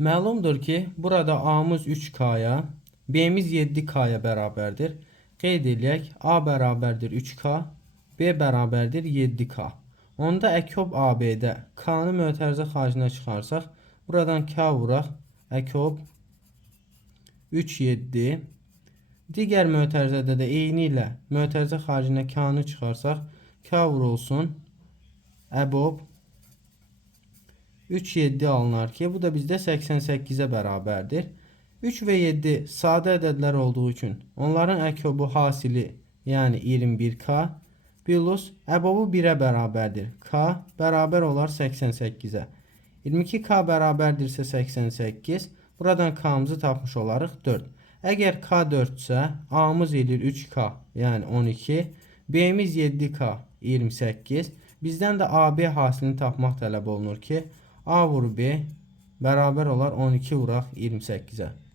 Məlumdur ki, burada A'mız 3K'ya, B'miz 7K'ya bərabərdir. Qeyd eləyək, A bərabərdir 3K, B bərabərdir 7K. Onda əkob AB'də K'nı mötərizə xaricinə çıxarsaq, buradan K vuraq, əkob 3, 7. Digər mötərizədə də eyni ilə mötərizə xaricinə K'nı çıxarsaq, K vurulsun, əbob 3, 7 alınar ki, bu da bizdə 88'e bərabərdir. 3 və 7 sadə ədədlər olduğu üçün onların əkobu hasili, yəni 21K plus əbobu 1'ə bərabərdir. K bərabər olar 88'ə. 22K bərabərdirsə 88, buradan K'mızı tapmış olarıq 4. Əgər K 4-sə, A'mız edir 3K, yəni 12, B'miz 7K, 28. Bizdən də AB hasilini tapmaq tələb olunur ki, A vur B bərabər olar 12 vuraq 28'ə.